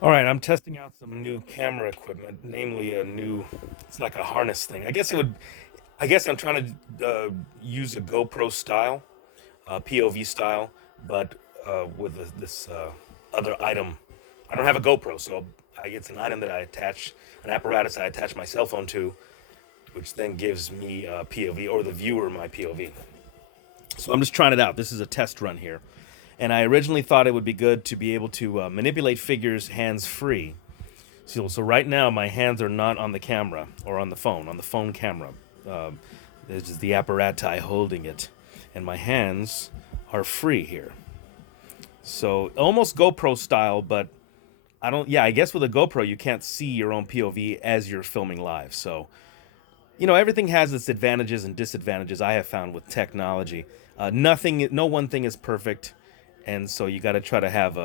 All right, I'm testing out some new camera equipment, namely a new, it's like a harness thing. I guess I'm trying to use a GoPro style, POV style, but with this other item. I don't have a GoPro, so it's an item that I attach, an apparatus I attach my cell phone to, which then gives me POV or the viewer my POV. So I'm just trying it out. This is a test run here. And I originally thought it would be good to be able to manipulate figures hands free. So right now my hands are not on the camera or on the phone camera. Um, this is the apparati holding it, and my hands are free here. So almost GoPro style, but I don't. Yeah, I guess with a GoPro you can't see your own POV as you're filming live. So everything has its advantages and disadvantages. I have found with technology, no one thing is perfect, and so you got to try to have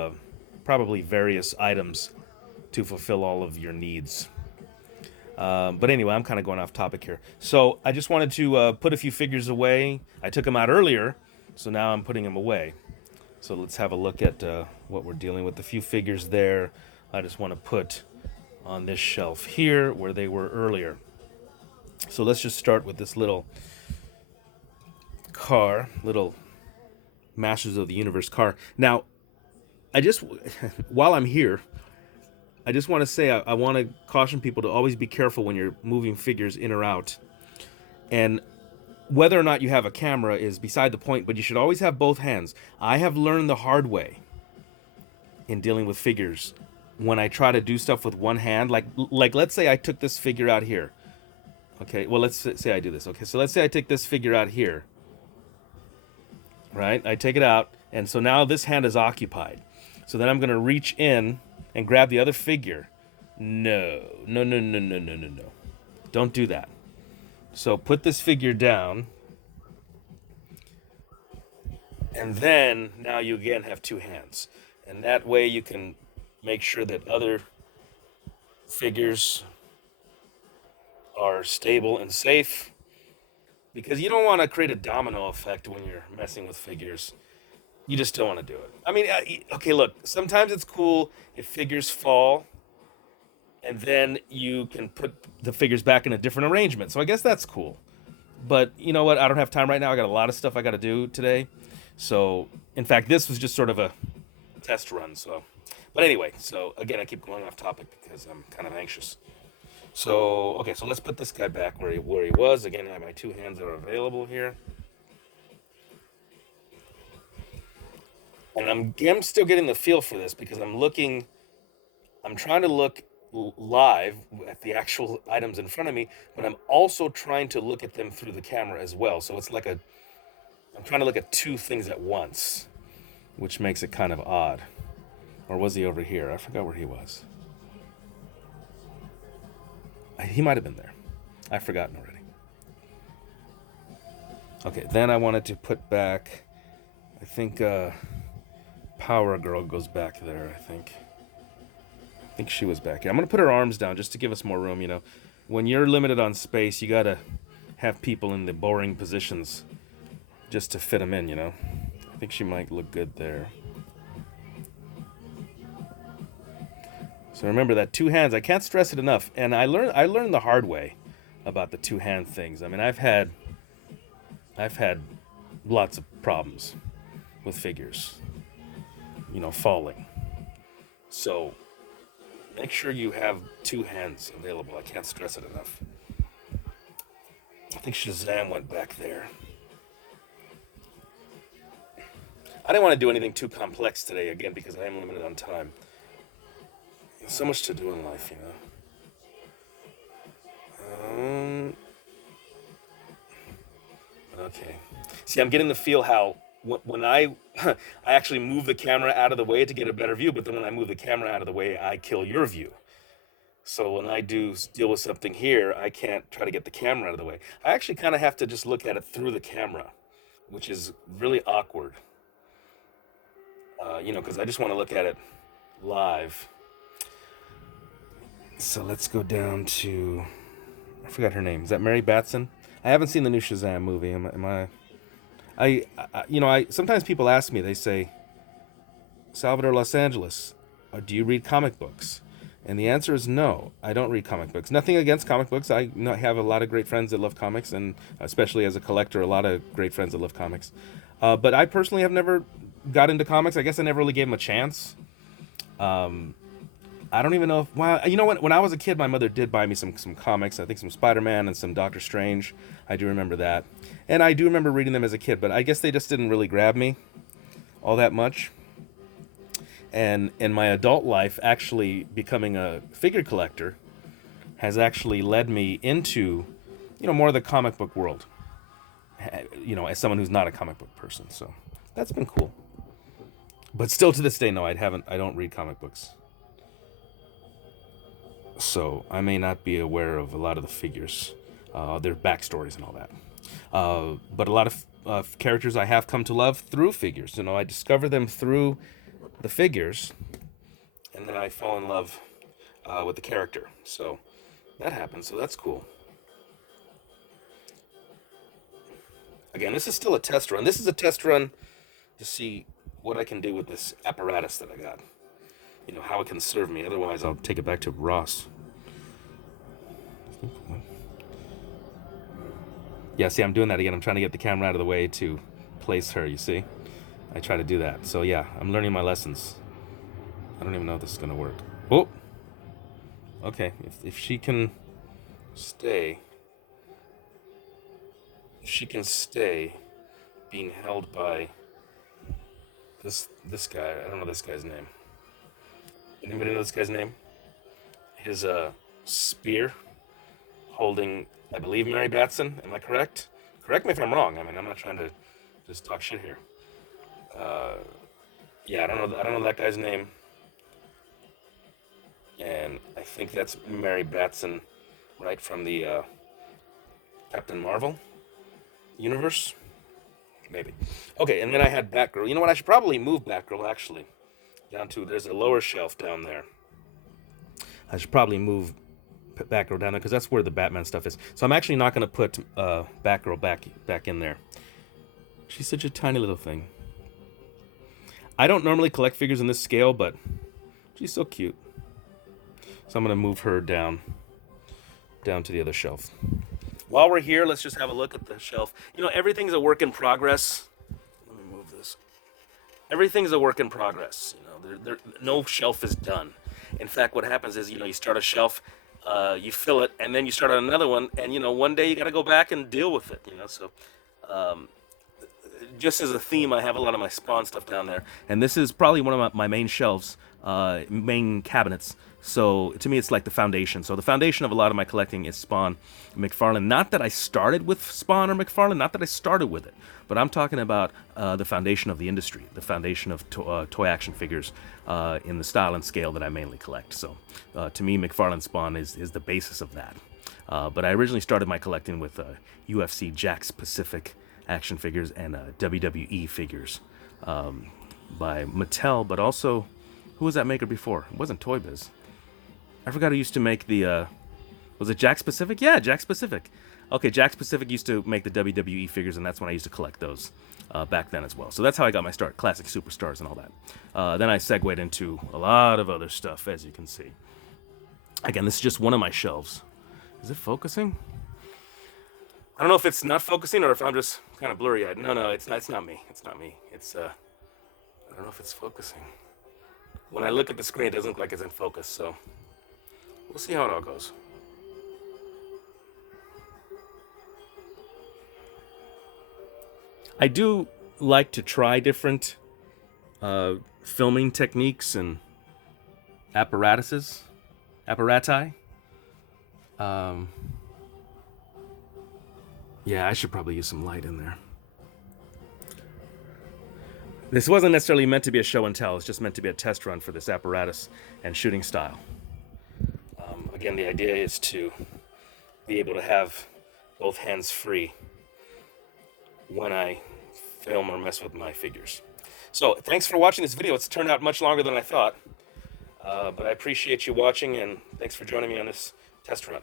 probably various items to fulfill all of your needs. But anyway, I'm kind of going off topic here. So I just wanted to put a few figures away. I took them out earlier, so now I'm putting them away. So let's have a look at what we're dealing with. A few figures there. I just want to put on this shelf here where they were earlier. So let's just start with this little Masters of the Universe car. Now, I just, while I'm here, I just want to say I want to caution people to always be careful when you're moving figures in or out. And whether or not you have a camera is beside the point, but you should always have both hands. I have learned the hard way in dealing with figures when I try to do stuff with one hand. Like let's say I took this figure out here. Okay, well let's say I do this. Okay, so let's say I take this figure out here. Right? I take it out, and so now this hand is occupied. So then I'm going to reach in and grab the other figure. No, no, no, no, no, no, no, no. Don't do that. So put this figure down, and then now you again have two hands. And that way you can make sure that other figures are stable and safe, because you don't want to create a domino effect when you're messing with figures. You just don't want to do it. I mean, okay, look, sometimes it's cool if figures fall and then you can put the figures back in a different arrangement. So I guess that's cool. But you know what? I don't have time right now. I got a lot of stuff I got to do today. So, in fact, this was just sort of a test run. So, but anyway, so again, I keep going off topic because I'm kind of anxious. So, okay, so let's put this guy back where he was. Again, my two hands are available here. And I'm still getting the feel for this because I'm trying to look live at the actual items in front of me, but I'm also trying to look at them through the camera as well. So it's like I'm trying to look at two things at once, which makes it kind of odd. Or was he over here? I forgot where he was. He might have been there. I've forgotten already. Okay, then I wanted to put back, I think Power Girl goes back there, I think. I think she was back here. I'm gonna put her arms down just to give us more room. When you're limited on space, you gotta have people in the boring positions just to fit them in. I think she might look good there. So remember that two hands. I can't stress it enough. And I learned the hard way about the two hand things. I mean, I've had lots of problems with figures. Falling. So make sure you have two hands available. I can't stress it enough. I think Shazam went back there. I didn't want to do anything too complex today, again, because I am limited on time. There's so much to do in life. Okay. See, I'm getting the feel how when I actually move the camera out of the way to get a better view, but then when I move the camera out of the way, I kill your view. So when I do deal with something here, I can't try to get the camera out of the way. I actually kind of have to just look at it through the camera, which is really awkward. Because I just want to look at it live. So let's go down to, I forgot her name. Is that Mary Batson? I haven't seen the new Shazam movie. Am I? I sometimes people ask me. They say Salvador Los Angeles. do you read comic books? And the answer is no. I don't read comic books. Nothing against comic books. Have a lot of great friends that love comics, and especially as a collector, a lot of great friends that love comics. But I personally have never got into comics. I guess I never really gave them a chance. I don't even know if, well, you know what? When I was a kid, my mother did buy me some comics. I think some Spider-Man and some Doctor Strange. I do remember that, and I do remember reading them as a kid. But I guess they just didn't really grab me all that much. And in my adult life, actually becoming a figure collector has actually led me into, more of the comic book world. As someone who's not a comic book person, so that's been cool. But still, to this day, no, I haven't. I don't read comic books, so I may not be aware of a lot of the figures, their backstories and all that. But a lot of characters I have come to love through figures. I discover them through the figures, and then I fall in love with the character. So that happens. So that's cool. Again, this is still a test run. This is a test run to see what I can do with this apparatus that I got. How it can serve me. Otherwise, I'll take it back to Ross. Yeah, see, I'm doing that again. I'm trying to get the camera out of the way to place her, you see? I try to do that. So yeah, I'm learning my lessons. I don't even know if this is gonna work. Oh, okay. If she can stay, being held by this guy. I don't know this guy's name. Anybody know this guy's name? His spear holding, I believe, Mary Batson. Am I correct? Correct me if I'm wrong. I mean, I'm not trying to just talk shit here. Yeah, I don't know that guy's name. And I think that's Mary Batson, right from the Captain Marvel universe. Maybe. Okay, and then I had Batgirl. You know what? I should probably move Batgirl actually down to. There's a lower shelf down there. I should probably move Batgirl down there because that's where the Batman stuff is. So I'm actually not going to put Batgirl back in there. She's such a tiny little thing. I don't normally collect figures in this scale, but she's so cute. So I'm going to move her down to the other shelf. While we're here, let's just have a look at the shelf. Everything's a work in progress. Let me move this. Everything's a work in progress. No shelf is done. In fact, what happens is, you start a shelf, you fill it, and then you start on another one, and, one day you got to go back and deal with it, So, just as a theme, I have a lot of my Spawn stuff down there. And this is probably one of my main shelves, main cabinets. So to me, it's like the foundation. So the foundation of a lot of my collecting is Spawn, McFarlane. Not that I started with Spawn or McFarlane, not that I started with it, but I'm talking about the foundation of the industry, the foundation of toy action figures in the style and scale that I mainly collect. So to me, McFarlane Spawn is the basis of that. But I originally started my collecting with UFC Jakks Pacific action figures and WWE figures by Mattel, but also, who was that maker before? It wasn't Toy Biz. I forgot who used to make the, was it Jakks Pacific? Yeah, Jakks Pacific. Okay, Jakks Pacific used to make the WWE figures, and that's when I used to collect those back then as well. So that's how I got my start, classic superstars and all that. Then I segued into a lot of other stuff, as you can see. Again, this is just one of my shelves. Is it focusing? I don't know if it's not focusing or if I'm just kind of blurry-eyed. No, it's not me. It's not me. It's, I don't know if it's focusing. When I look at the screen, it doesn't look like it's in focus, so we'll see how it all goes. I do like to try different filming techniques and apparati. Yeah, I should probably use some light in there. This wasn't necessarily meant to be a show and tell. It's just meant to be a test run for this apparatus and shooting style. Again, the idea is to be able to have both hands free when I film or mess with my figures. So thanks for watching this video. It's turned out much longer than I thought. But I appreciate you watching, and thanks for joining me on this test run.